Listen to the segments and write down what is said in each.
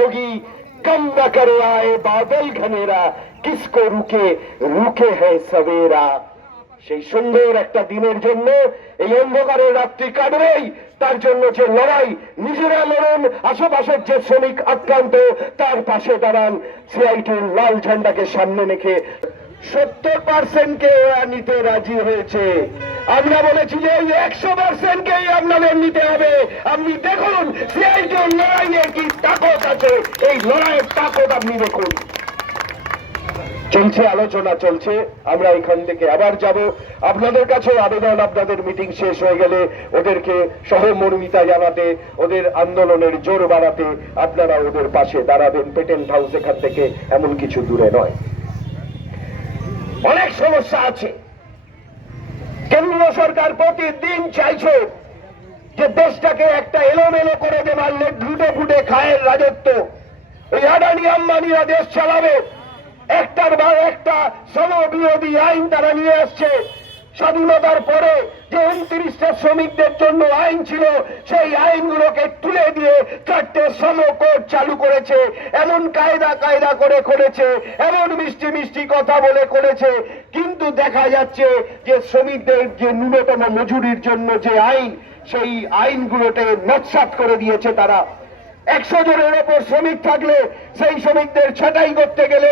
होगी कम न करे आए बादल घनेरा किसको रुके रुके है सवेरा সেই সুন্দর একটা দিনের জন্য এই অন্ধকারের রাত্রি কাটবেই তার জন্য যে লড়াই নিজেরা লড়ুন আশেপাশের যে শ্রমিক আক্রান্ত তার পাশে দাঁড়ান সিআইটির লাল ঝান্ডাকে সামনে রেখে সত্তর পার্সেন্টকে ওরা নিতে রাজি হয়েছে আমরা বলেছি যে এই একশো পার্সেন্টকেই আপনাদের নিতে হবে। আপনি দেখুন সিআইটির লড়াইয়ে কি তাকত আছে। এই লড়াইয়ের তাকত আপনি দেখুন। চলছে, আলোচনা চলছে। আমরা এখান থেকে আবার যাব। আপনাদের কাছে আবেদন, আপনাদের মিটিং শেষ হয়ে গেলে ওদেরকে সহমর্মিতা জানাতে, ওদের আন্দোলনের জোর বাড়াতে আপনারা ওদের পাশে দাঁড়াবেন। পেটেন্ট হাউস এখান থেকে এমন কিছু দূরে নয়। অনেক সমস্যা আছে। কেন্দ্রীয় সরকার প্রতিদিন চাইছে যে দেশটাকে একটা এলোমেলো করে দেবার লুটে ফুটে খায়ের রাজত্ব। এই আদানি আম্বানিরা দেশ চালাবে। একটার বা একটা সমবিরোধী আইন তারা নিয়ে আসছে। স্বাধীনতার পরে যে উনত্রিশটা শ্রমিকদের জন্য আইন ছিল, সেই আইনগুলোকে তুলে দিয়ে চারটে সমকোট চালু করেছে। এমন কায়দা কায়দা করে করেছে, এমন মিষ্টি মিষ্টি কথা বলে করেছে। কিন্তু দেখা যাচ্ছে যে শ্রমিকদের যে ন্যূনতম মজুরির জন্য যে আইন, সেই আইনগুলোতে নৎসাত করে দিয়েছে তারা। একশো জনের ওপর শ্রমিক থাকলে, সেই শ্রমিকদের ছাঁটাই করতে গেলে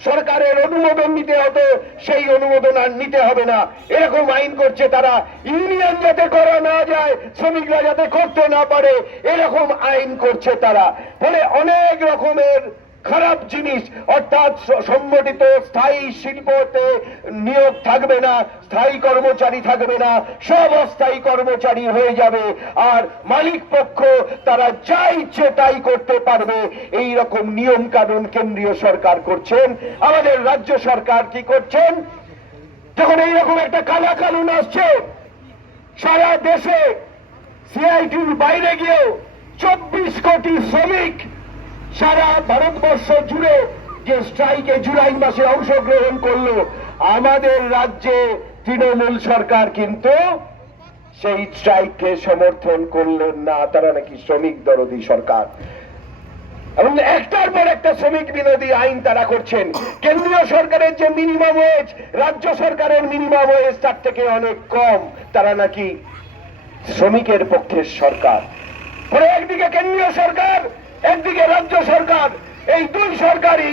সরকারের অনুমোদন নিতে হতো সেই অনুমোদন আর নিতে হবে না। এরকম আইন করছে তারা, ইউনিয়ন যাতে করা না যায়, শ্রমিকরা যাতে করতে না পারে, এরকম আইন করছে তারা। ফলে অনেক রকমের খারাপ জিনিস, অর্থাৎ সংগঠিত স্থায়ী শিল্পতে নিয়োগ থাকবে না, স্থায়ী কর্মচারী থাকবে না, সব অস্থায়ী কর্মচারী হয়ে যাবে। আর মালিক পক্ষ, তারা যা ইচ্ছে তাই করতে পারবে। এই রকম নিয়ম কানুন কেন্দ্রীয় সরকার করছেন। আমাদের রাজ্য সরকার কি করছেন? যখন এইরকম একটা কালা কানুন আসছে, সারা দেশে, সিআইটির বাইরে গিয়েও চব্বিশ কোটি শ্রমিক সারা ভারতবর্ষ জুড়ে যে স্ট্রাইকে জুলাই মাসে অংশগ্রহণ করল, আমাদের রাজ্যে তৃণমূল সরকার কিন্তু সেই স্ট্রাইককে সমর্থন করলেন না, তারা নাকি শ্রমিক দরদি সরকার। এবং একটার পর একটা শ্রমিক বিরোধী আইন তারা করছেন। কেন্দ্রীয় সরকারের যে মিনিমাম ওয়েজ রাজ্য সরকারের মিনিমাম ওয়েজ তার থেকে অনেক কম। তারা নাকি শ্রমিকের পক্ষের সরকার। ফলে একদিকে কেন্দ্রীয় সরকার একদিকে রাজ্য সরকার, এই দুই সরকারই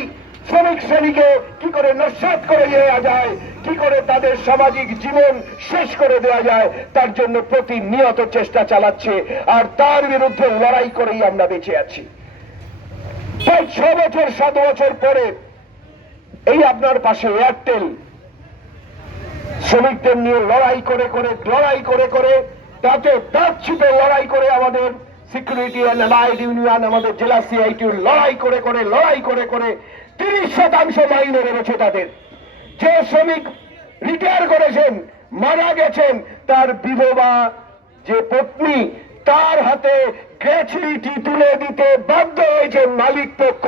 শ্রমিক শ্রেণীকে কি করে নস্বাত করে দেওয়া যায়, কি করে তাদের সামাজিক জীবন শেষ করে দেওয়া যায়, তার জন্য প্রতিনিয়ত চেষ্টা চালাচ্ছে, আর তার বিরুদ্ধে লড়াই করেই আমরা বেঁচে আছি। প্রায় ছ বছর, সাত বছর পরে এই আপনার পাশে এয়ারটেল শ্রমিকদের নিয়ে লড়াই করে করে, লড়াই করে করে, তাতে দাঁত লড়াই করে আমাদের সিকিউরিটি অ্যান্ড অ্যালাইড ইউনিয়ন আমাদের জেলা সিআইটির লড়াই করে করে, লড়াই করে করে তিরিশ শতাংশ মাইনে বেড়েছে তাদের। যে শ্রমিক রিটায়ার করেছেন, মারা গেছেন, তার বিধবা যে পত্নী, তার হাতে গ্র্যাচুইটি তুলে দিতে বাধ্য হয়েছে মালিক পক্ষ,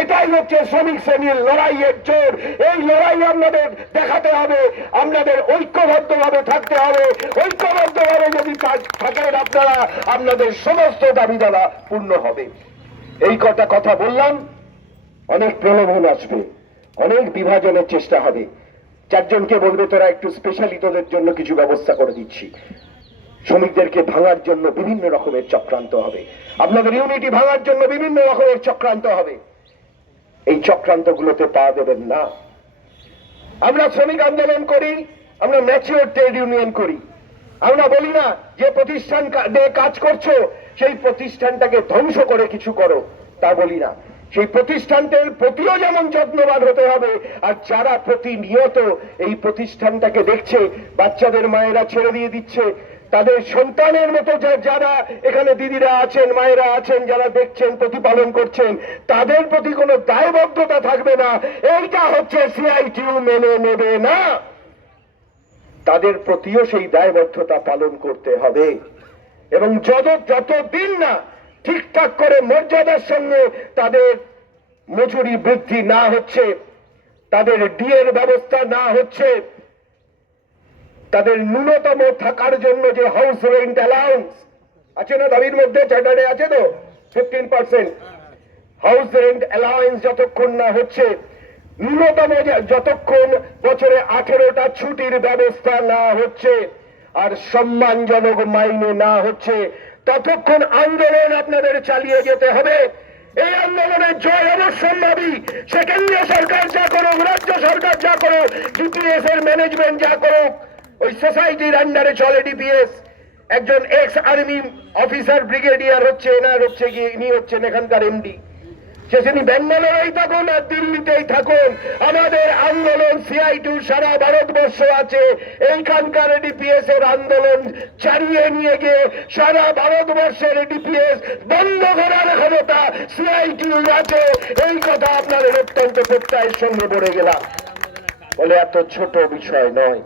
এটাই হচ্ছে শ্রমিক শ্রেণির লড়াইয়ের জোর। এই লড়াই আপনাদের দেখাতে হবে আপনাদের ঐক্যবদ্ধভাবে থাকতে হবে। ঐক্যবদ্ধভাবে যদি থাকেন আপনারা, আপনাদের সমস্ত দাবি দাবা পূর্ণ হবে। এই কটা কথা বললাম, অনেক প্রলোভন আসবে, অনেক বিভাজনের চেষ্টা হবে। চারজনকে বলবে, তোরা একটু স্পেশালি তোদের জন্য কিছু ব্যবস্থা করে দিচ্ছি। শ্রমিকদেরকে ভাঙার জন্য বিভিন্ন রকমের চক্রান্ত হবে। আপনাদের ইউনিটি ভাঙার জন্য বিভিন্ন রকমের চক্রান্ত হবে। এই চক্রান্তগুলোতে পা দেবেন না। আমরা শ্রমিক আন্দোলন করি, আমরা ম্যাচিওর ট্রেড ইউনিয়ন করি। আমরা বলি না, যে প্রতিষ্ঠান কাজ করছ, সেই প্রতিষ্ঠানটাকে ধ্বংস করে কিছু করো। তা বলি না। সেই প্রতিষ্ঠানটার প্রতিও যেমন যত্নবান হতে হবে, আর যারা প্রতিনিয়ত এই প্রতিষ্ঠানটাকে দেখছে, বাচ্চাদের মায়েরা ছেড়ে দিয়ে দিচ্ছে তাদের সন্তানের মতো যারা এখানে দিদিরা আছেন, মায়েরা আছেন, যারা দেখছেন, প্রতিপালন করছেন, তাদের প্রতি কোনো দায়বদ্ধতা থাকবে না। এইটা হচ্ছে সিআইটিউ মেনে নেবে না। তাদের প্রতিও সেই দায়বদ্ধতা পালন করতে হবে। এবং যত যতদিন না ঠিকঠাক করে মর্যাদার সঙ্গে তাদের মজুরি বৃদ্ধি না হচ্ছে, তাদের ডিএর ব্যবস্থা না হচ্ছে তাদের ন্যূনতম থাকার জন্য যে হাউস রেন্ট অ্যালাউন্স আছে না দাবির মধ্যে? চার্টারে আছে তো? Fifteen percent house rent allowance যতক্ষণ না হচ্ছে, ন্যূনতম যতক্ষণ বছরে আঠেরোটা ছুটির ব্যবস্থা না হচ্ছে আর সম্মানজনক মাইনে না হচ্ছে, ততক্ষণ আন্দোলন আপনাদের চালিয়ে যেতে হবে। এই আন্দোলনের জয় অবশ্যম্ভাবী সে কেন্দ্রীয় সরকার যা করুক, রাজ্য সরকার যা করুক ডিপিএস এর ম্যানেজমেন্ট যা করুক ওই সোসাইটির আন্ডারে চলে ডিপিএস একজন এক্স আর্মি অফিসার ব্রিগেডিয়ার হচ্ছে, এনার হচ্ছে গিয়ে, ইনি হচ্ছেন এখানকার এমডি সে ব্যাঙ্গালোরেই থাকুন আর দিল্লিতেই থাকুন, আমাদের আন্দোলন সিআইটু সারা ভারতবর্ষ আছে। এইখানকার ডিপিএস এর আন্দোলন চালিয়ে নিয়ে গিয়ে সারা ভারতবর্ষের ডিপিএস বন্ধ করার ক্ষমতা সিআইটু আছে। এই কথা আপনাদের অত্যন্ত প্রত্যয়ের সঙ্গে পড়ে গেলাম। বলে এত ছোট বিষয় নয়।